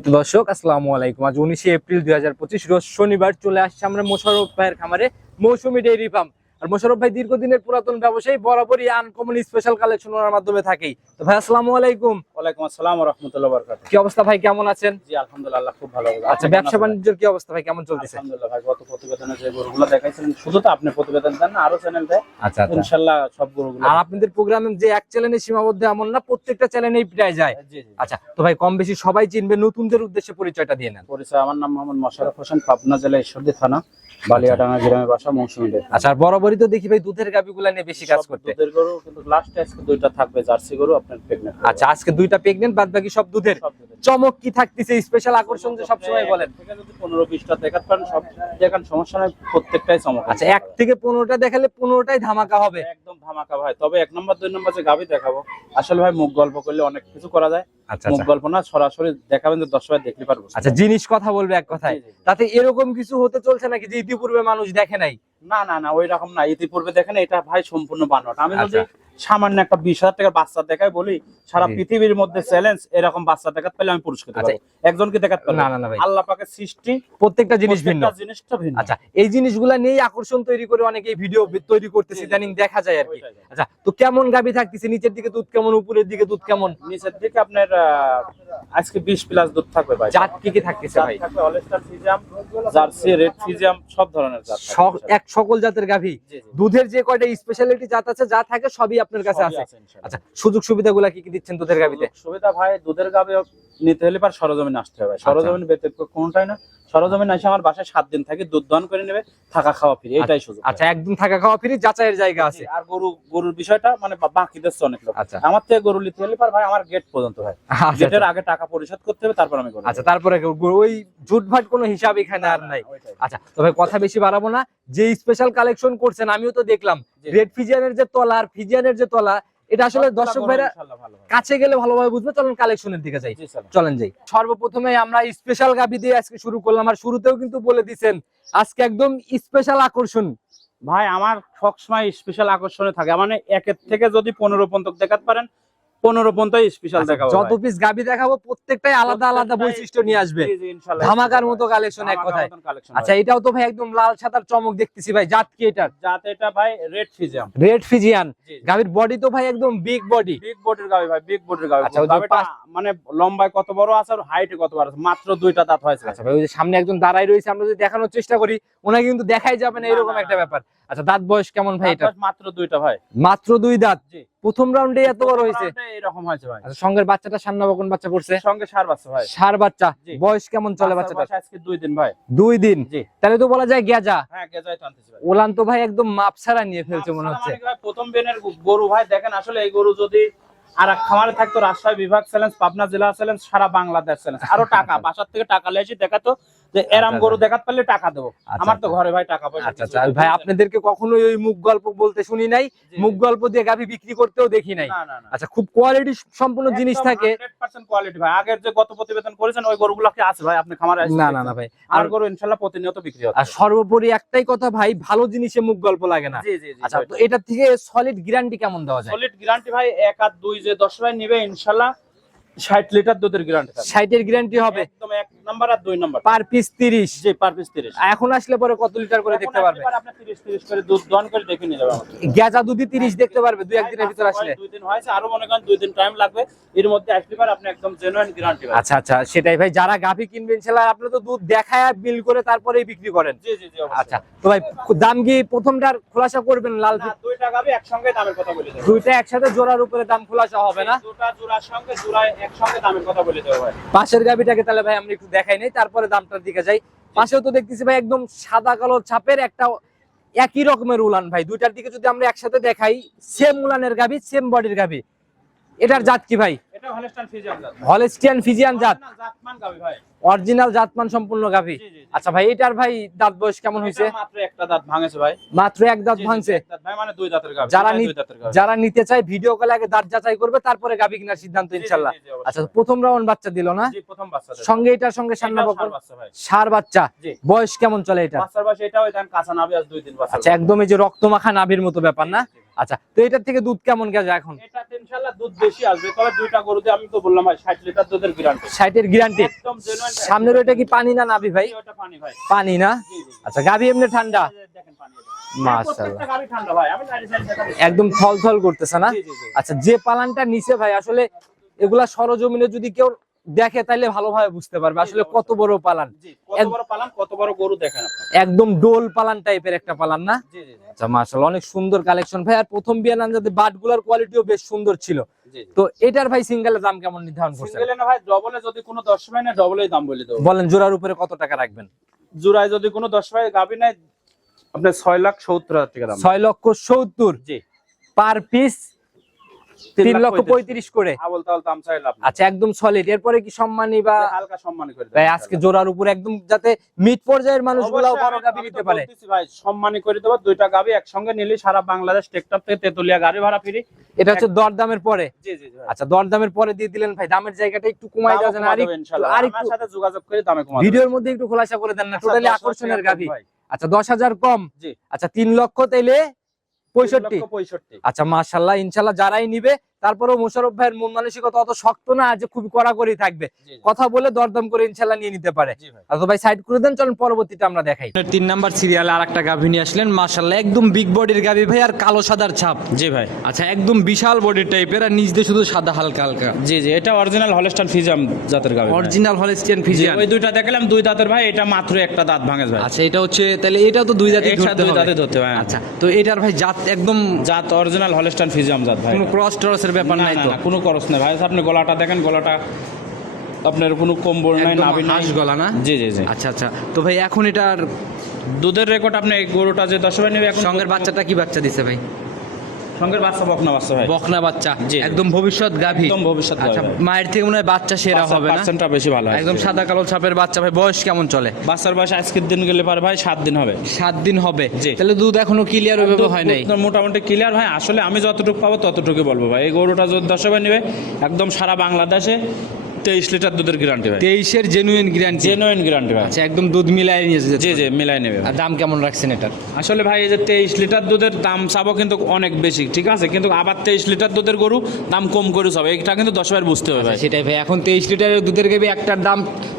দর্শক, আসসালামু আলাইকুম। আজ উনিশে এপ্রিল দুই হাজার পঁচিশ, রোজ শনিবার চলে আসছে আমরা মোশারফ ভাইয়ের খামারে মৌসুমি ডেইরি ফার্ম। আর মোশারফ ভাই দীর্ঘদিনের পুরাতন ব্যবসায়ী বরাবরই আনকমন স্পেশাল কালেকশন ওনার মাধ্যমে থাকেই। তো ভাই আসসালামু আলাইকুম। ওয়ালাইকুম আসসালাম ওয়া রাহমাতুল্লাহি ওয়া বারাকাতুহু। কি অবস্থা ভাই কেমন আছেন? জি আলহামদুলিল্লাহ খুব ভালো আচ্ছা ব্যবসা বাণিজ্যের কি অবস্থা ভাই কেমন চলতেছে? আলহামদুলিল্লাহ ভাই গত প্রতিবেদনে যে গরুগুলো দেখাইছিলেন শুধু তো আপনি প্রতিবেদন দেন না আরও চ্যানেল দেয়। আচ্ছা আচ্ছা। ইনশাআল্লাহ সব গরুগুলো। আর আপনাদের প্রোগ্রামে যে এক চ্যানেলে সীমাবদ্ধ এমন না প্রত্যেকটা চ্যানেলেই প্রায় যায়। আচ্ছা তো ভাই কম বেশি সবাই চিনবে নতুনদের উদ্দেশ্যে পরিচয়টা দিয়ে নেন। পরিচয় আমার নাম মোহাম্মদ মোশাররফ হোসেন পাবনা জেলা ঈশ্বরদী থানা। বালিয়াডাঙ্গা গ্রামের বাসা আচ্ছা আর বরাবরই তো দেখি ভাই দুধের গাবিগুলা নিয়ে বেশি কাজ করতে। দুধের গরু কিন্তু লাস্ট আজকে দুইটা থাকবে জার্সি গরু আপনার আচ্ছা আজকে দুইটা বাদ বাকি সব দুধের। চমক কি থাকতেছে স্পেশাল আকর্ষণ যে সবসময় বলেন। যদি দেখাতে পারেন সব দেখান সমস্যা নাই প্রত্যেকটাই চমক। আচ্ছা এক থেকে পনেরোটা দেখালে পনেরোটাই ধামাকা হবে। একদম ধামাকা ভাই। তবে এক নম্বর দুই নম্বর যে গাভি দেখাবো। আসলে ভাই মুখ গল্প করলে অনেক কিছু করা যায়। মুখ গল্প না সরাসরি দেখাবেন যে দশ দেখতে পারব। আচ্ছা জিনিস কথা বলবে এক কথায়। তাতে এরকম কিছু হতে চলছে নাকি যে ইতিপূর্বে মানুষ দেখে নাই? না না না ওই রকম না ইতিপূর্বে দেখেন এটা ভাই সম্পূর্ণ বানোয়াট। আমি যদি আচ্ছা। সামান্য একটা বিশ হাজার টাকার বাচ্চা দেখাই বলি সারা পৃথিবীর মধ্যে চ্যালেঞ্জ এরকম বাচ্চা দেখাতে পেলে আমি পুরস্কৃত আচ্ছা। পাবো। একজনকে দেখাতে পারব না ভাই। আল্লাহ পাকের সৃষ্টি প্রত্যেকটা জিনিস ভিন্ন। জিনিসটা ভিন্ন। আচ্ছা এই জিনিসগুলা নিয়েই আকর্ষণ তৈরি করে অনেকেই ভিডিও তৈরি করতেছে। ইদানিং দেখা যায় আর কি। আচ্ছা তো কেমন গাবি থাকতেছে? নিচের দিকে দুধ কেমন উপরের দিকে দুধ কেমন? নিচের দিকে আপনার আজকে বিশ প্লাস দুধ থাকবে ভাই। জাত কি কি থাকতেছে ভাই? থাকবে অলস্টার ফিজিয়াম জার্সি রেড ফিজিয়াম সব ধরনের জাত এক সকল জাতের গাভি? জি। দুধের যে কয়টা স্পেশালিটি জাত আছে যা থাকে সবই আপনার কাছে আছে? আচ্ছা সুযোগ সুবিধাগুলা কি কি দিচ্ছেন দুধের গাবিতে সুবিধা ভাই দুধের গাবে নিতে হলে পার সরজমিন আসতে হবে সরজমিন ব্যতীত কোনটাই না। সরজমিন এসে আমার বাসায় সাত দিন থাকে দুধ দহন করে নেবে থাকা খাওয়া ফ্রি এটাই সুযোগ। আচ্ছা একদম থাকা খাওয়া ফ্রি যাচাইয়ের জায়গা আছে। আর গরু গরুর বিষয়টা মানে বাকি দিচ্ছে অনেক লোক। আচ্ছা। আমার থেকে গরু নিতে হলে পার ভাই আমার গেট পর্যন্ত আচ্ছা, গেটের আগে টাকা পরিশোধ করতে হবে তারপর আমি গরু আচ্ছা তারপরে ওই জুটভাট কোনো হিসাব এখানে আর নাই। আচ্ছা তবে কথা বেশি বাড়াবো না। যে স্পেশাল কালেকশন করছেন আমিও তো দেখলাম। রেড ফিজিয়ানের যে তলা আর ফিজিয়ানের যে তলা এটা আসলে দর্শক ভাইরা। কাছে গেলে ভালোভাবে বুঝবে। চলেন কালেকশনের দিকে যাই। চলেন। যাই। সর্বপ্রথমে আমরা স্পেশাল গাবি দিয়ে আজকে শুরু করলাম। আর শুরুতেও কিন্তু বলে দিছেন আজকে একদম স্পেশাল আকর্ষণ। ভাই আমার সবসময় স্পেশাল আকর্ষণে থাকে। মানে একের থেকে যদি পনেরো পর্যন্ত দেখাতে পারেন পনেরো স্পেশাল আচ্ছা, দেখাবো যত পিস গাবি দেখাবো প্রত্যেকটাই আলাদা আলাদা বৈশিষ্ট্য নিয়ে আসবে। জি, জি, ইনশাআল্লাহ। ধামাকার মতো কালেকশন এক কথায়। আচ্ছা এটাও তো ভাই একদম লাল সাদার চমক দেখতেছি ভাই জাত কি এটার? যাতে এটা ভাই রেড ফিজিয়াম রেড ফিজিয়ান জি, জি। গাবির বডি তো ভাই একদম বিগ বডি বিগ বডির গাবি ভাই বিগ বডির গাবি। আচ্ছা, মানে লম্বায় কত বড় আছে আর হাইটে কত বড় আছে? মাত্র দুইটা দাঁত হয়েছে। আচ্ছা ভাই ওই যে সামনে একজন দাঁড়াই রয়েছে আমরা যদি দেখানোর চেষ্টা করি ওনাকে কিন্তু দেখাই যাবে না না, এরকম একটা ব্যাপার। আচ্ছা দাঁত বয়স কেমন ভাই এটা মাত্র দুইটা ভাই। মাত্র দুই দাঁত? জি। প্রথম রাউন্ডে এত বড় হয়েছে। এরকম হয়েছে ভাই। আচ্ছা সঙ্গের বাচ্চাটা সান্না বকন বাচ্চা করছে সঙ্গে সার বাচ্চা ভাই। সার বাচ্চা। বয়স কেমন চলে বাচ্চাটা আজকে দুই দিন ভাই। দুই দিন? তাহলে তো বলা যায় গেজা। হ্যাঁ গেজাই টানতেছি ভাই। ওলান তো ভাই একদম মাপ ছাড়া নিয়ে ফেলছে মনে হচ্ছে। ভাই, প্রথম বেনের গরু ভাই দেখেন আসলে এই গরু যদি আর খামারে থাকতো রাজশাহী বিভাগ চ্যালেঞ্জ পাবনা জেলা চ্যালেঞ্জ সারা বাংলাদেশ চ্যালেঞ্জ আরও টাকা বাসার থেকে টাকা লেছি দেখাতো যে এরাম আচ্ছা, গরু আচ্ছা। দেখাতে পারলে টাকা দেবো। আচ্ছা, আমার তো আচ্ছা। ঘরে ভাই টাকা পয়সা আচ্ছা আচ্ছা। ভাই আপনাদেরকে কখনোই ওই মুখ গল্প বলতে শুনি নাই। মুখ গল্প দিয়ে গাভি বিক্রি করতেও দেখি নাই। আচ্ছা খুব কোয়ালিটি সম্পূর্ণ জিনিস থাকে। 100% কোয়ালিটি ভাই। আগের যে গত প্রতিবেদন করেছেন ওই গরুগুলো কি আছে ভাই। আপনি খামারে না না না ভাই। আর গরু ইনশাআল্লাহ প্রতিনিয়ত বিক্রি আর সর্বোপরি একটাই কথা ভাই ভালো জিনিসে মুখ গল্প লাগে না। আচ্ছা তো এটার থেকে সলিড গ্যারান্টি কেমন দেওয়া যায়? সলিড গ্যারান্টি ভাই এক আর দুই যে দশ ভাই নিবে ইনশাআল্লাহ ষাট লিটার দুধের গ্যারান্টি থাকবে। সাইটের গ্যারান্টি হবে। একদম এক নাম্বার আর দুই নাম্বার পার পিস তিরিশ। জি পার পিস 30 এখন আসলে পরে কত লিটার করে দেখতে পারবে? আপনি 30 30 করে দুধ দহন করে দেখে নিয়ে যাবে আমাকে। গেজা দুধি তিরিশ দেখতে পারবে দুই একদিনের ভিতর আসলে। দুই দিন হয়েছে আরও মনে করেন দুই দিন টাইম লাগবে। এর মধ্যে আসতে পারে আপনি একদম জেনুইন গ্যারান্টি পাবেন। আচ্ছা আচ্ছা সেটাই ভাই যারা গাভি কিনবেন সেলা আপনি তো দুধ দেখায় বিল করে তারপরেই বিক্রি করেন। জি জি জি আচ্ছা তো ভাই দাম কি প্রথমটার খোলাসা করবেন লাল না দুই টাকা হবে একসঙ্গে দামের কথা বলে দুইটা একসাথে জোড়ার উপরে দাম খোলাসা হবে না? দুটা জোড়ার সঙ্গে জোড়ায় পাশের গাবিটাকে তাহলে ভাই আমরা একটু দেখাই নাই তারপরে দামটার দিকে যাই। পাশেও তো দেখতেছি ভাই একদম সাদা কালো ছাপের একটা একই রকমের উলান ভাই। দুইটার দিকে যদি আমরা একসাথে দেখাই সেম উলানের গাবি সেম বডির গাবি এটার জাত কি ভাই? হলেস্টিয়ান ফিজিয়ান জাত। অরিজিনাল জাতমান সম্পূর্ণ গাভি। আচ্ছা ভাই এটার ভাই দাঁত বয়স কেমন হয়েছে? মাত্র একটা দাঁত ভাঙেছে ভাই। মাত্র এক দাঁত ভাঙছে। ভাই মানে দুই দাঁতের গাবি যারা যারা নিতে চায় ভিডিও কলে আগে দাঁত যাচাই করবে তারপরে গাভী কেনার সিদ্ধান্ত অবশ্যই। আচ্ছা প্রথম রাউন্ড বাচ্চা দিল না? জি প্রথম বাচ্চা সঙ্গে এটার সঙ্গে সান্না বকর। সার বাচ্চা। বয়স কেমন চলে এটা বাচ্চার বয়স এটাও দেন কাঁচা নাবি আজ দুই দিন বাচ্চা আচ্ছা একদম এই যে রক্ত মাখা নাভির মতো ব্যাপার না? আচ্ছা তো এটার থেকে দুধ কেমন গেছে এখন? ইনশাআল্লাহ দুধ বেশি আসবে। তবে দুইটা গরুতে আমি তো বললাম ভাই 60 লিটার দুধের গ্যারান্টি ষাটের গ্যারান্টি একদম জেনুইন সামনের ওইটা কি পানি না নাবি ভাই? ওটা পানি ভাই। পানি না? আচ্ছা এমনি ঠান্ডা? দেখেন পানি দেখাবো একদম থল থল করতেছে না? আচ্ছা যে পালানটা নিচে ভাই আসলে এগুলা সরজমিনে যদি কেউ দেখে তাহলে ভালোভাবে বুঝতে পারবে আসলে কত বড় পালান। কত বড় পালান কত বড় গরু দেখেন একদম ডোল পালান টাইপের একটা পালান না? আচ্ছা মাশাআল্লাহ অনেক সুন্দর কালেকশন। ভাই আর প্রথম বিয়ান আনজাতে বাটগুলার কোয়ালিটিও বেশ সুন্দর ছিল। তো এটার ভাই সিঙ্গেলের দাম কেমন নির্ধারণ করছেন? সিঙ্গেলে না ভাই ডবলে যদি কোনো 10 ভাই না ডবলেই দাম বলে দেবো। বলেন জোড়ার উপরে কত টাকা রাখবেন? জোড়ায় যদি কোনো 10 ভাই গাবি নাই আপনার 6 লাখ 70 হাজার টাকা দাম। ছয় লক্ষ সত্তর জি। পার পিস তিন লক্ষ পঁয়ত্রিশ। করে। আচ্ছা একদম সলিড এরপরে কি সম্মানী বা হালকা সম্মান করে ভাই আজকে জোড়ার উপর একদম যাতে মিড পর্যায়ের মানুষগুলাও বড় গাবি নিতে পারে। ভাই সম্মানী করে দেবো দুইটা গাবি একসঙ্গে নিলে সারা বাংলাদেশ টেকটপ থেকে তেতুলিয়া গাড়ি ভাড়া ফ্রি। এটা হচ্ছে দরদামের পরে। আচ্ছা দরদামের পরে দিয়ে দিলেন ভাই দামের জায়গাটা একটু কমাই দেওয়া আর একটু সাথে যোগাযোগ করে দামে কমা ভিডিওর মধ্যে একটু খোলাসা করে দেন না আচ্ছা, টোটালি হাজার আকর্ষণের ভাই। আচ্ছা দশ হাজার কম। আচ্ছা তিন লক্ষ তাইলে পঁয়ষট্টি। আচ্ছা মাসাল্লাহ ইনশাল্লাহ যারাই নিবে তারপরেও মোশারফ ভাইয়ের মন মানসিকতা অত শক্ত না যে খুবই কড়াকড়ি থাকবে। কথা বলে দরদাম করে ইনশাল্লাহ নিয়ে নিতে পারে। ভাই। আচ্ছা ভাই সাইড করে দেন চলুন পরবর্তীটা আমরা দেখাই। তিন নাম্বার সিরিয়ালে আর একটা গাভী নিয়ে আসলেন। মাশাল্লাহ একদম বিগ বডির গাভী ভাই আর কালো সাদার ছাপ। জি ভাই। আচ্ছা একদম বিশাল বডির টাইপের আর নিচ দিয়ে শুধু সাদা হালকা হালকা। জি জি এটা অরিজিনাল হলস্টার ফিজাম জাতের গাবি অরিজিনাল হলিস্টিয়ান জি, ফিজিয়ান ওই দুইটা দেখলাম দুই দাঁতের ভাই এটা মাত্র একটা দাঁত ভাঙে ভাই। আচ্ছা এটা হচ্ছে তাহলে এটাও তো দুই জাতি একসাথে দুই দাঁতে ধরতে হয়। আচ্ছা তো এটার ভাই জাত একদম জাত অরিজিনাল হলস্টার ফিজাম জাত ভাই। কোনো ক্রস টরসের ব্যাপার না, নাই তো? কোনো খরচ নেই ভাই। আপনি গলাটা দেখেন গলাটা আপনার কোনো কম্বল নাই না নাভি নাই। হাঁস গলা না? জি জি জি। আচ্ছা আচ্ছা। তো ভাই এখন এটার দুধের রেকর্ড আপনি গরুটা যে দশ ভাই নেবে এখন সঙ্গের বাচ্চাটা কি বাচ্চা দিছে ভাই? সঙ্গের বাচ্চা বকনা বাচ্চা ভাই। বকনা বাচ্চা একদম ভবিষ্যৎ গাভী একদম ভবিষ্যৎ আচ্ছা মায়ের থেকে মনে হয় বাচ্চা সেরা হবে না? পার্সেন্টটা বেশি ভালো একদম সাদা কালো ছাপের বাচ্চা ভাই বয়স কেমন চলে? বাচ্চার বয়স আজকের দিন গেলে পারে ভাই সাত দিন হবে। সাত দিন হবে। তাহলে দুধ এখনও ক্লিয়ার ওইভাবে হয় নাই? দুধ মোটামুটি ক্লিয়ার ভাই আসলে আমি যতটুকু পাবো ততটুকু বলব ভাই। এই গরুটা যদি দশ নেবে একদম সারা বাংলাদেশে তেইশ লিটার দুধের গ্যারান্টি ভাই। তেইশের জেনুইন গ্যারান্টি জেনুইন গ্যারান্টি ভাই। আচ্ছা একদম দুধ মিলাই নিয়েছে জি জি মিলাই নেবে। আর দাম কেমন রাখছেন এটার আসলে ভাই এই যে তেইশ লিটার দুধের দাম চাবো কিন্তু অনেক বেশি ঠিক আছে? কিন্তু আবার তেইশ লিটার দুধের গরু দাম কম করে চাবো। এটা কিন্তু দশ বার বুঝতে হবে ভাই। সেটাই ভাই। এখন তেইশ লিটারের দুধের গাবি একটার দাম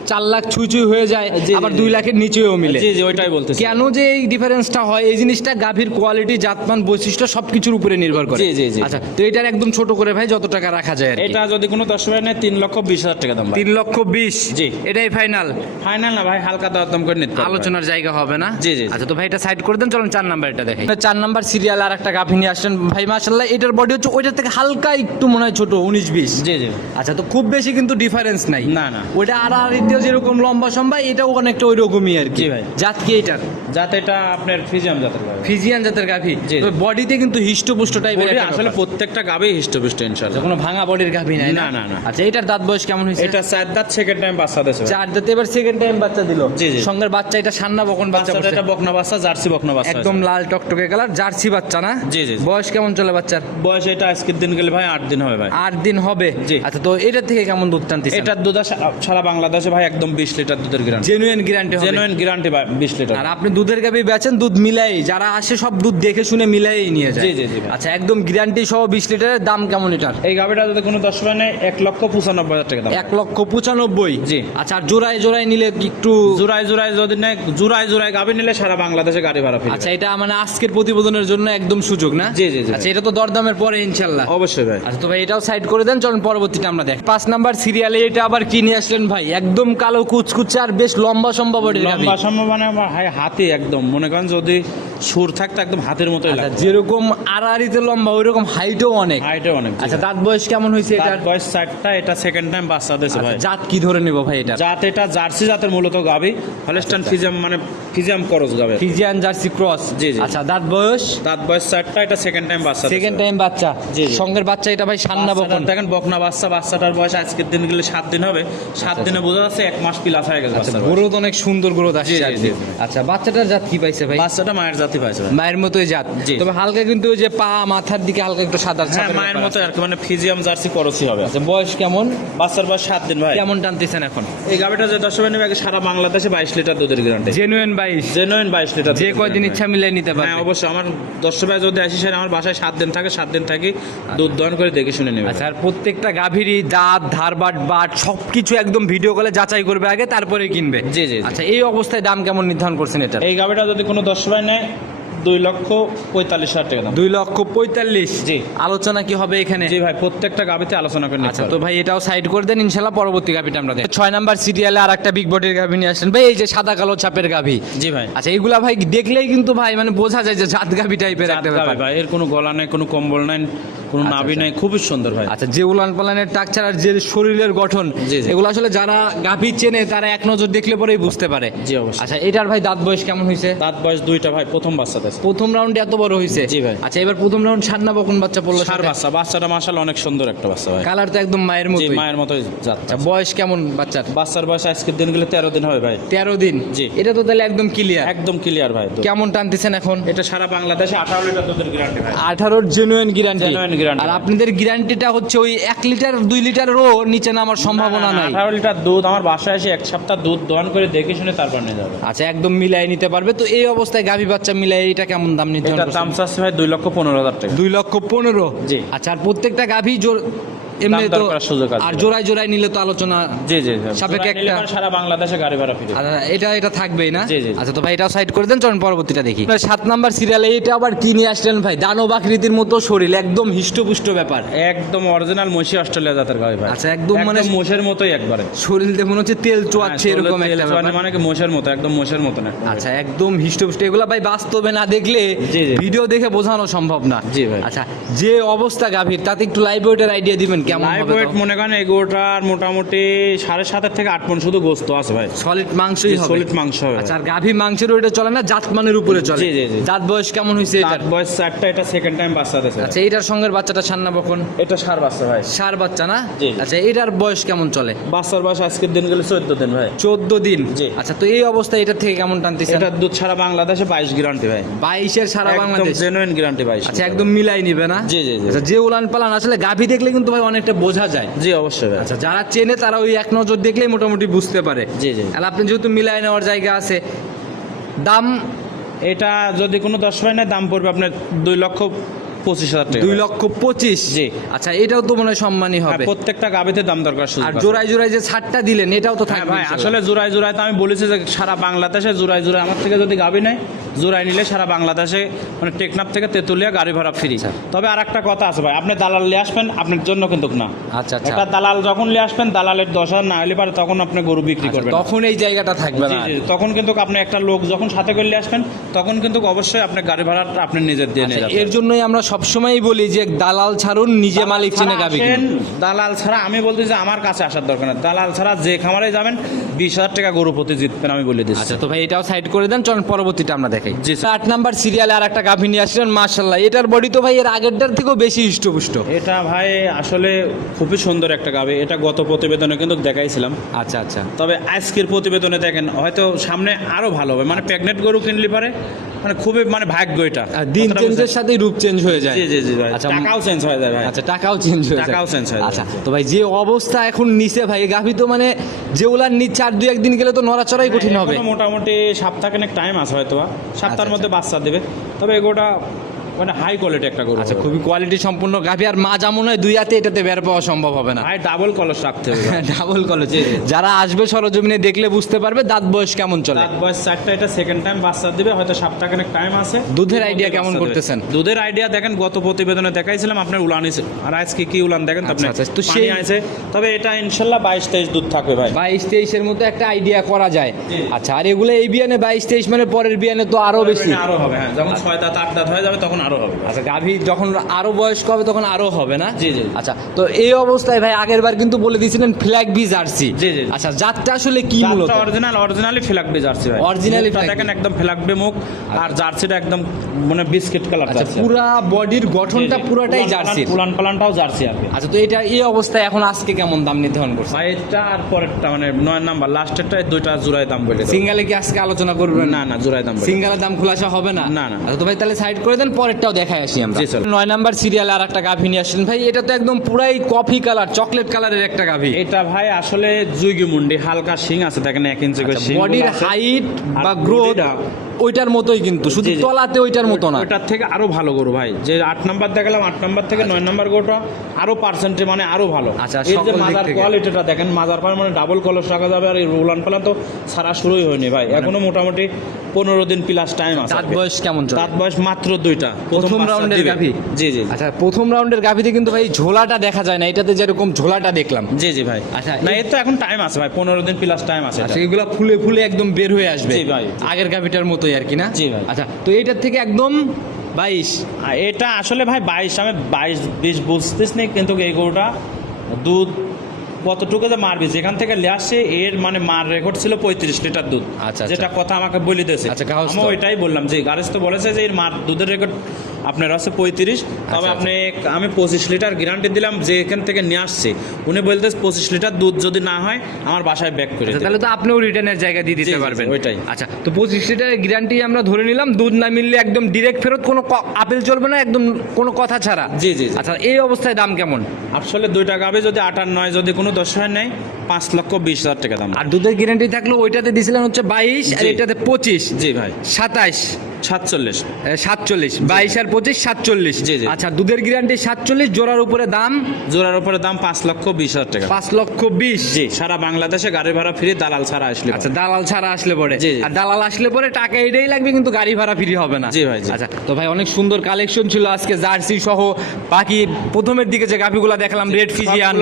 চার লাখ ছুঁই ছুঁই হয়ে যায় আবার। দুই লাখের নিচেও মিলে। জি জি ওইটাই বলতেছি। কেন যে এই ডিফারেন্সটা হয়? এই জিনিসটা গাভীর কোয়ালিটি জাতমান বৈশিষ্ট্য সবকিছুর উপরে নির্ভর করে। জি, জি, জি। আচ্ছা তো এটার একদম ছোট করে ভাই যত টাকা রাখা যায় আর এটা যদি কোনো দশ ভাই নেয় তিন লক্ষ বিশ হাজার টাকা দাম ভাই তিন লক্ষ বিশ। জি। এটাই ফাইনাল ফাইনাল না ভাই হালকা দরদাম করে নিতে আলোচনার জায়গা হবে না? জি, জি। আচ্ছা তো ভাই এটা সাইড করে দেন চলুন চার নাম্বার এটা দেখেন চার নাম্বার সিরিয়াল আর একটা গাভী নিয়ে আসছেন। ভাই মাশাল্লাহ এটার বডি হচ্ছে ওইটার থেকে হালকা একটু মনে হয় ছোট উনিশ বিশ। জি জি। আচ্ছা তো খুব বেশি কিন্তু ডিফারেন্স নাই। না, না। ওইটা আর আর এটাও যেরকম লম্বা সম্বা এটাও অনেকটা ওই রকমই আর কি। ভাই। জাত কি এটার? যাতে এটা আপনার ফিজিয়াম জাতের ফিজিয়ান জাতের গাভী? জি। বডিতে কিন্তু হিষ্টপুষ্ট টাইপের আসলে প্রত্যেকটা গাবে হিষ্টপুষ্ট ইনশাআল্লাহ। কোনো ভাঙা বডির গাভী নাই না, না, না। আচ্ছা এটার দাঁত বয়স কেমন হয়েছে? এটা চার দাঁত সেকেন্ড টাইম বাচ্চা ভাই। চার দাঁতে এবার সেকেন্ড টাইম বাচ্চা দিল। জি, জি। সঙ্গের বাচ্চা এটা সান্না বকন বাচ্চা এটা বকনা বাচ্চা জার্সি বকনা বাচ্চা একদম লাল টকটকে কালার জার্সি বাচ্চা না? জি, জি। বয়স কেমন চলে বাচ্চার? বয়স এটা আজকের দিন গেলে ভাই আট দিন হবে ভাই। আট দিন হবে? জি। আচ্ছা তো এটা থেকে কেমন দুধ টানতেছে এটার দুধ সারা বাংলাদেশে ভাই একদম বিশ লিটার দুধের গ্যারান্টি জেনুইন গ্যারান্টি হবে। জেনুইন গ্যারান্টি ভাই বিশ লিটার। আর আপনি দুধের গাবি বেচেন দুধ মিলাই যারা আসে সব দুধ দেখে শুনে মিলাই নিয়ে যায়। জি, জি, জি আচ্ছা একদম গ্যারান্টি সহ বিশ লিটারের দাম কেমন এটার? এই গাভিটা যদি কোনো দশ মানে এক লক্ষ পঁচানব্বই হাজার টাকা দাম। এক লক্ষ পঁচানব্বই। জি। আচ্ছা আর জোড়ায় জোড়ায় নিলে একটু জোড়ায় জোড়ায় যদি নেয় জোড়ায় জোড়ায় গাভি নিলে সারা বাংলাদেশে গাড়ি ভাড়া ফিরে। আচ্ছা এটা মানে আজকের প্রতিবেদনের জন্য একদম সুযোগ না? জি, জি। আচ্ছা এটা তো দরদামের পরে ইনশাল্লাহ। অবশ্যই ভাই। আচ্ছা তো ভাই এটাও সাইড করে দেন চলুন পরবর্তীটা আমরা দেখ। পাঁচ নাম্বার সিরিয়ালে এটা আবার কি নিয়ে আসলেন ভাই? একদম কালো কুচকুচে আর বেশ লম্বা সম্ভব লম্বা সম্ভব মানে হাই একদম। মনে করেন যদি সুর থাকতো একদম হাতের মতোই আচ্ছা যেরকম আড়াআড়িতে লম্বা ওই রকম হাইটও অনেক। হাইটে অনেক আচ্ছা দাঁত বয়স কেমন হয়েছে এটার? বয়স চারটা এটা সেকেন্ড টাইম বাচ্চা দিয়েছে ভাই। আচ্ছা, জাত কি ধরে নেব ভাই এটা জাত এটা জার্সি জাতের মূলত গাবি। হলেস্টান ফিজিয়াম মানে ফিজিয়াম করস গাবে। ফিজিয়ান জার্সি ক্রস জি, জি। আচ্ছা দাঁত বয়স? তার বয়স চারটা এটা সেকেন্ড টাইম বাচ্চা সেকেন্ড টাইম বাচ্চা। জি। সঙ্গের বাচ্চা এটা ভাই সান্না বকন দেখেন বকনা বাচ্চা বাচ্চাটার বয়স আজকের দিন গেলে সাত দিন হবে। সাত দিনে বোঝা যাচ্ছে এক মাস প্লাস হয়ে গেছে আচ্ছা গ্রোথ অনেক সুন্দর গ্রোথ আসছে। আচ্ছা বাচ্চাটার জাত কি পাইছে ভাই? বাচ্চাটা মায়ের জাতি পাইছে ভাই। মায়ের মতোই জাত। তবে হালকা কিন্তু ওই যে পা মাথার দিকে হালকা একটু সাদা হ্যাঁ মায়ের মতো আর কি মানে ফিজিয়াম জার্সি করসি হবে। আচ্ছা বয়স কেমন? বাচ্চার বয়স সাত দিন ভাই। কেমন টানতেছেন এখন? এই গাভিটা যে দশ নেবে আগে সারা বাংলাদেশে বাইশ লিটার দুধের গ্যারান্টি জেনুইন বাইশ। জেনুইন বাইশ লিটার যে কয়দিন ইচ্ছা মিলাই নিতে পারে হ্যাঁ অবশ্যই। আমার দশ ভাই যদি আসি সেটা আমার বাসায় সাত দিন থাকে সাত দিন থাকি দুধ দহন করে দেখে শুনে নেবে। আচ্ছা আর প্রত্যেকটা গাভীরই দাঁত ধারবাট বাট সব কিছু একদম ভিডিও কলে যাচাই করবে আগে তারপরে কিনবে। জি, জি, জি। আচ্ছা এই অবস্থায় দাম কেমন নির্ধারণ করছেন এটা এই গাভিটা যদি কোনো দশ ভাই নেয় দুই লক্ষ পঁয়তাল্লিশ হাজার টাকা দাম। দুই লক্ষ পঁয়তাল্লিশ? জি। আলোচনা কি হবে এখানে? জি ভাই প্রত্যেকটা গাবিতে আলোচনা করে আচ্ছা তো ভাই এটাও সাইড করে দেন ইনশাল্লাহ পরবর্তী গাবিটা আমরা দেখ ছয় নাম্বার সিরিয়ালে আর একটা বিগ বডির গাবি নিয়ে আসলেন। ভাই এই যে সাদা কালো ছাপের গাবি। জি ভাই। আচ্ছা এগুলা ভাই দেখলেই কিন্তু ভাই মানে বোঝা যায় যে জাত গাভি টাইপের একটা ব্যাপার। ভাই এর কোনো গলা নাই কোনো কম্বল নাই। কোনো আচ্ছা, নাভি আচ্ছা। নাই খুবই সুন্দর ভাই। আচ্ছা যে উলান পালানের টাকচার আর যে শরীরের গঠন। এগুলো আসলে যারা গাভি চেনে তারা এক নজর দেখলে পরেই বুঝতে পারে। জি অবশ্যই। আচ্ছা এটার ভাই দাঁত বয়স কেমন হয়েছে দাঁত বয়স দুইটা ভাই প্রথম বাচ্চা দেয় প্রথম রাউন্ডে এত বড় হয়েছে জি ভাই। আচ্ছা এবার প্রথম রাউন্ড সান্না বকন বাচ্চা পড়ল সার বাচ্চা বাচ্চাটা মাসাল অনেক সুন্দর একটা বাচ্চা ভাই। কালার তো একদম মায়ের মতো মায়ের মতোই যাচ্ছে আচ্ছা বয়স কেমন বাচ্চার? বাচ্চার বয়স আজকের দিনগুলো তেরো দিন হবে ভাই। তেরো দিন? জি। এটা তো তাহলে একদম ক্লিয়ার একদম ক্লিয়ার ভাই কেমন টানতেছেন এখন? এটা সারা বাংলাদেশে আঠারো লিটার দুধের গ্যারান্টি ভাই। আঠারোর জেনুইন গ্যারান্টি Genuine guarantee। আর আপনাদের গ্যারান্টিটা হচ্ছে ওই এক লিটার দুই লিটারেরও নিচে নামার সম্ভাবনা নাই আঠারো লিটার দুধ আমার বাসায় এসে এক সপ্তাহ দুধ দহন করে দেখে শুনে তারপর নিয়ে যাবে আচ্ছা একদম মিলাই নিতে পারবে তো এই অবস্থায় গাভী বাচ্চা মিলাই এটা কেমন দাম নিতে? দাম চাচ্ছে ভাই দুই লক্ষ পনেরো হাজার টাকা দুই লক্ষ পনেরো জি। আচ্ছা আর প্রত্যেকটা গাভী জোর এমনি তো। আর জোড়ায় জোড়ায় নিলে তো আলোচনা জি জি জি। সাপেক্ষে একটা- সারা বাংলাদেশে গাড়ি ভাড়া ফিরে। আচ্ছা, এটা এটা থাকবেই না। আচ্ছা তো ভাই এটাও সাইড করে দেন চলুন পরবর্তীটা দেখি। সাত নাম্বার সিরিয়ালে এটা আবার কি নিয়ে আসলেন ভাই? দানব আকৃতির মতো শরীর একদম হিষ্টপুষ্ট ব্যাপার। একদম অরিজিনাল মসি অস্ট্রেলিয়া জাতের গাড়ি ভাই। আচ্ছা, একদম মানে- মোষের মতোই একবারে। শরীর দিয়ে মনে হচ্ছে তেল চুয়াচ্ছে হ্যাঁ, এরকম একটা মানে কি মোষের মতো একদম মোষের মতো না আচ্ছা একদম হিষ্টপুষ্ট। এগুলা ভাই বাস্তবে না দেখলে। ভিডিও দেখে বোঝানো সম্ভব না। জি ভাই। আচ্ছা যে অবস্থা গাভীর তাতে একটু লাইভ ওয়েটের আইডিয়া দিবেন কেমন লাইভ ওয়েট মনে করেন এগোটার মোটামুটি সাড়ে সাতের থেকে আট মন শুধু গোস্ত আছে ভাই। সলিড মাংসই হবে। সলিড মাংস হবে। আচ্ছা আর গাভী মাংসের ওইটা চলে না? জাত মানের উপরে চলে। জি, জি, বয়স কেমন হয়েছে এটার? বয়স চারটা এটা সেকেন্ড টাইম বাচ্চা দিয়েছে আচ্ছা এটার বাচ্চাটা সান্না বকন? এটা সার বাচ্চা ভাই। সার বাচ্চা না? আচ্ছা এটার বয়স কেমন চলে? বাচ্চার বয়স আজকের দিন গেলে চোদ্দ দিন ভাই। চোদ্দ দিন? আচ্ছা তো এই অবস্থায় এটা থেকে কেমন টানতেছেন? এটা দুধ সারা বাংলাদেশে বাইশ গ্যারান্টি ভাই। বাইশের সারা বাংলাদেশ? জেনুইন গ্যারান্টি বাইশ আচ্ছা একদম মিলাই নিবে না? জি, জি, জি। আচ্ছা যে উলান পালান আসলে গাভী দেখলে কিন্তু ভাই অনেকটা বোঝা যায়। জি অবশ্যই আচ্ছা যারা চেনে তারা ওই এক নজর দেখলেই মোটামুটি বুঝতে পারে। জি, জি। আর আপনি যেহেতু মিলাই নেওয়ার জায়গা আছে দাম এটা যদি কোনো দশ ভাই নেয় দাম পড়বে আপনার দুই লক্ষ পঁচিশ হাজার টাকা। দুই লক্ষ পঁচিশ? জি। আচ্ছা এটাও তো মনে হয় সম্মানই হ্যাঁ, হবে। প্রত্যেকটা গাবিতে দাম দরকার আর। জোড়ায় জোড়ায় যে ছাড়টা দিলেন এটাও তো হ্যাঁ থাকবে ভাই আসলে জোড়ায় জোড়ায় তো আমি বলেছি যে সারা বাংলাদেশে জোড়ায় জোড়ায় আমার থেকে যদি গাবি নেয় জোড়ায় নিলে সারা বাংলাদেশে মানে টেকনাফ থেকে তেতুলিয়া গাড়ি ভাড়া ফ্রি আচ্ছা। তবে আর একটা কথা আছে ভাই আপনি দালাল নিয়ে আসবেন আপনার জন্য কিন্তু না। আচ্ছা আচ্ছা। একটা দালাল যখন নিয়ে আসবেন দালালের দশ হাজার না হলে পারে তখন আপনি গরু বিক্রি আচ্ছা, করবেন। তখন এই জায়গাটা থাকবে না। তখন কিন্তু আপনি একটা লোক যখন সাথে করে নিয়ে আসবেন তখন কিন্তু অবশ্যই আপনি গাড়ি ভাড়াটা আপনি নিজের দিয়ে নিয়ে আচ্ছা, এর জন্যই আমরা সবসময়ই বলি যে দালাল ছাড়ুন নিজে মালিক চিনে গাবি দালাল ছাড়া আমি বলতে যে আমার কাছে আসার দরকার না দালাল ছাড়া যে খামারে যাবেন বিশ হাজার টাকা গরু প্রতি জিতবেন আমি বলে দিচ্ছি। আচ্ছা তো ভাই এটাও সাইড করে দেন চলুন পরবর্তীটা আমরা দেখাই। জি, আট নাম্বার সিরিয়ালে আর একটা গাভী নিয়ে আসলেন মার্শাল্লাহ এটার বডি তো ভাই এর আগেরটার থেকেও বেশি হৃষ্টপুষ্ট এটা ভাই আসলে খুবই সুন্দর একটা গাভী। এটা গত প্রতিবেদনে কিন্তু দেখাইছিলাম। আচ্ছা আচ্ছা। তবে আজকের প্রতিবেদনে দেখেন হয়তো সামনে আরও ভালো হবে। মানে প্রেগনেন্ট গরু কিনলি পারে মানে খুবই মানে ভাগ্য এটা। দিন চেঞ্জের? সাথে রূপ চেঞ্জ হয়ে যায়। জি জি জি ভাই। আচ্ছা টাকাও চেঞ্জ হয়ে যায় ভাই। আচ্ছা টাকাও চেঞ্জ হয়ে যায়। টাকাও চেঞ্জ হয় আচ্ছা তো ভাই যে অবস্থা এখন নিচে ভাই গাভি তো মানে যে ওলার নিচে চার দুই একদিন গেলে তো নড়াচড়াই কঠিন হবে। মোটামুটি সপ্তাহখানেক টাইম আছে হয়তো। সপ্তাহের আচ্ছা, মধ্যে বাচ্চা দেবে। তবে এগোটা মানে হাই কোয়ালিটি একটা গরু আচ্ছা খুবই কোয়ালিটি সম্পূর্ণ গাভী আর মা যেমন হয় দুই হাতে এটাতে বের পাওয়া সম্ভব হবে না। ভাই ডাবল কলস রাখতে হবে। ডাবল কলেজ যারা আসবে সরজমিনে দেখলে বুঝতে পারবে দাঁত বয়স কেমন চলে। রাত বয়স চারটা এটা সেকেন্ড টাইম বাচ্চা দিবে হয়তো সপ্তাহখানেক টাইম আছে। দুধের মধ্যে কেমন করতেছেন? দুধের আইডিয়া দেখেন গত প্রতিবেদনে দেখাইছিলাম আপনার উলান আর আজকে কি উলান দেখেন তো আপনি আচ্ছা, আচ্ছা, তো সেই- আছে তবে এটা ইনশাল্লাহ বাইশ তেইশ দুধ থাকবে ভাই। বাইশ তেইশের মতো একটা আইডিয়া করা যায়। আচ্ছা আর এগুলো এই বিয়ানে বাইশ তেইশ মানে পরের বিয়ানে তো আরও বেশি। আরও হবে হ্যাঁ যখন ছয় দাঁত আট দাঁত হয়ে যাবে তখন আরও হবে। আচ্ছা গাভী যখন আরও বয়স্ক হবে তখন আরও হবে না? জি, জি। আচ্ছা তো এই অবস্থায় ভাই আগের বার কিন্তু বলে দিয়েছিলেন ফ্ল্যাগ বি জার্সি জি, জি। আচ্ছা জাতটা আসলে কি মূলত? Original originally flag B jersey ভাই। Flag দেখেন একদম ফ্ল্যাগবি মুখ আর জার্সিটা একদম মানে বিস্কিট কালার আচ্ছা পুরা বডির গঠনটা পুরাটাই জার্সি পুলান পালানটাও জার্সি কি। আচ্ছা তো এটা এই অবস্থায় এখন আজকে কেমন দাম নির্ধারণ করছে ভাই এটা আর পরেরটা মানে নয় নাম্বার লাস্টেরটা দুইটা জোড়ায় দাম বলে। সিঙ্গালে কি আজকে আলোচনা করবেন? না না জোড়ায় দাম সিঙ্গালের দাম খোলাসা হবে না? না, না। আচ্ছা তো ভাই তাহলে সাইড করে দেন পরে পরেরটাও দেখাই আসি আমরা। নয় নাম্বার সিরিয়ালে আর একটা গাভী নিয়ে আসলেন। ভাই এটা তো একদম পুরাই কফি কালার চকলেট কালারের একটা গাভী। এটা ভাই আসলে জুইগি মুন্ডি হালকা শিং আছে দেখেন এক ইঞ্চি করে শিং বডির হাইট বা গ্রোথ ওইটার মতোই কিন্তু শুধু। তলাতে ওইটার মতো না। ওটার থেকে আরও ভালো গরু ভাই। যে আট নাম্বার দেখালাম আট নাম্বার থেকে নয় নাম্বার গরুটা আরও পার্সেন্টে মানে আরও ভালো। আচ্ছা, এর যে মাজার কোয়ালিটিটা দেখেন মাজার পার মানে ডাবল কলস রাখা যাবে আর এই রোলান পালা তো সারা শুরুই হয়নি ভাই। এখনও মোটামুটি পনেরো দিন প্লাস টাইম আছে। দাঁত বয়স কেমন দাঁত বয়স মাত্র দুইটা। প্রথম রাউন্ডের। গাভী? জি জি আচ্ছা প্রথম রাউন্ডের গাভীতে কিন্তু ভাই ঝোলাটা দেখা যায় না এটাতে যেরকম ঝোলাটা দেখলাম জি জি ভাই আচ্ছা, না এর তো এখন টাইম আছে ভাই পনেরো দিন প্লাস টাইম আছে আচ্ছা। এগুলা ফুলে ফুলে একদম বের হয়ে আসবে জি ভাই। আগের গাভীটার মতোই আর কি না জি ভাই। আচ্ছা তো এইটার থেকে একদম বাইশ এটা আসলে ভাই বাইশ আমি বাইশ বিশ বুঝতেছ নেই কিন্তু এই গরুটা দুধ কতটুকু যে মারবি? যেখান থেকে লে এর মানে মার রেকর্ড ছিল পঁয়ত্রিশ লিটার দুধ। আচ্ছা, যেটা কথা আমাকে বলে দিয়েছে। আচ্ছা। আমি ওইটাই বললাম যে গারেজ তো বলেছে যে এর মার দুধের রেকর্ড আপনার আছে পঁয়ত্রিশ তবে আচ্ছা। আপনি আমি পঁচিশ লিটার গ্যারান্টি দিলাম যে এখান থেকে নিয়ে আসছে উনি বলতে পঁচিশ লিটার দুধ যদি না হয় আমার বাসায় ব্যাক করে আচ্ছা, তাহলে তো আপনিও রিটার্নের জায়গা দিয়ে দিতে পারবেন ওইটাই। আচ্ছা তো পঁচিশ লিটারের গ্যারান্টি আমরা ধরে নিলাম দুধ না মিললে একদম ডিরেক্ট ফেরত কোনো আপেল চলবে না একদম কোনো কথা ছাড়া জি, জি। আচ্ছা এই অবস্থায় দাম কেমন আসলে দুইটা গাবে যদি আটার নয় যদি কোনো দশ হয় নেয় পাঁচ লক্ষ বিশ হাজার টাকা দাম আর দুধের গ্যারান্টি থাকল ওইটাতে দিছিলেন হচ্ছে বাইশ আর। এটাতে পঁচিশ জি ভাই সাতাইশ সাতচল্লিশ। সাতচল্লিশ। বাইশ আর পঁচিশ সাতচল্লিশ। জি, জি। আচ্ছা দুধের গ্যারান্টি সাতচল্লিশ জোড়ার উপরে দাম? জোড়ার উপরে দাম পাঁচ লক্ষ বিশ হাজার টাকা। পাঁচ লক্ষ বিশ। জি সারা বাংলাদেশে গাড়ি ভাড়া ফ্রি দালাল ছাড়া আসলে আচ্ছা দালাল ছাড়া আসলে পরে। আর দালাল আসলে পরে টাকা এটাই লাগবে কিন্তু গাড়ি ভাড়া ফ্রি হবে না। জি ভাই, আচ্ছা তো ভাই অনেক সুন্দর কালেকশন ছিল আজকে জার্সি সহ। বাকি প্রথমের দিকে যে গাভিগুলো দেখলাম রেড ফিজিয়ান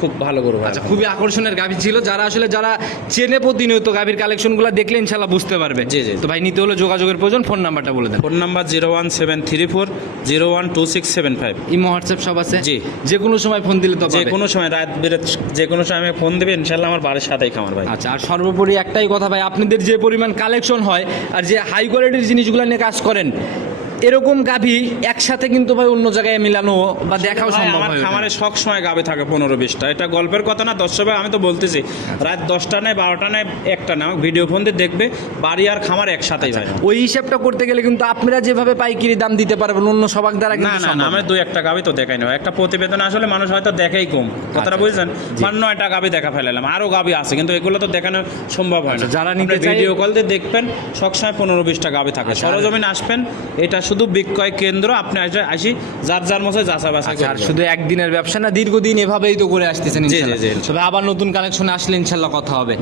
খুব ভালো করব আচ্ছা খুবই আকর্ষণের গাভি ছিল। যারা আসলে যারা চেনে প্রতিনিয়ত গাভির কালেকশনগুলো দেখলে ইনশাল্লাহ বুঝতে পারবে। জি, জি। তো ভাই নিতে হলে যোগাযোগের প্রয়োজন ফোন নাম্বারটা বলে দেন। Phone number zero one seven three four zero one two six seven five. Imo WhatsApp সব আছে? জি। যে কোনো সময় ফোন দিলে তো যে কোনো সময় রাত বেরোত যে কোনো সময় আমি ফোন দেবে ইনশাল্লাহ আমার বাড়ির সাথেই খামার ভাই। আচ্ছা আর সর্বোপরি একটাই কথা ভাই আপনাদের যে পরিমাণ কালেকশন হয় আর যে হাই কোয়ালিটির জিনিসগুলো নিয়ে কাজ করেন এরকম গাভি একসাথে কিন্তু ভাই অন্য জায়গায় মিলানো বা দেখাও সম্ভব আমার হয় খামারে সব সময় গাবে থাকে পনেরো বিশটা। এটা গল্পের কথা না দশটা ভাই আমি তো বলতেছি রাত দশটা নেই বারোটা নেই একটা না ভিডিও ফোন দিয়ে দেখবে বাড়ি আর খামার একসাথেই ভাই। ওই হিসাবটা করতে গেলে কিন্তু আপনারা যেভাবে পাইকারি দাম দিতে পারবেন অন্য সবাক দ্বারা না না না আমি দুই একটা গাবি তো দেখাই না একটা প্রতিবেদন আসলে মানুষ হয়তো দেখেই কম। কথাটা আচ্ছা, বুঝছেন? পাঁচ নয়টা গাবি দেখা ফেলালাম আরও গাবি আছে কিন্তু এগুলো তো দেখানো সম্ভব হয় না। আচ্ছা, যারা নিতে ভিডিও কল দিয়ে দেখবেন সবসময় পনেরো বিশটা গাবি থাকে। আচ্ছা, সরজমিন আসবেন এটা শুধু বিক্রয় কেন্দ্র আপনি আসি যার যার মতো যাচা বাছাই আচ্ছা, আর শুধু একদিনের ব্যবসা না দীর্ঘদিন এভাবেই তো করে আসতেছেন তবে আবার নতুন কালেকশন আসলে ইনশাল্লাহ কথা হবে।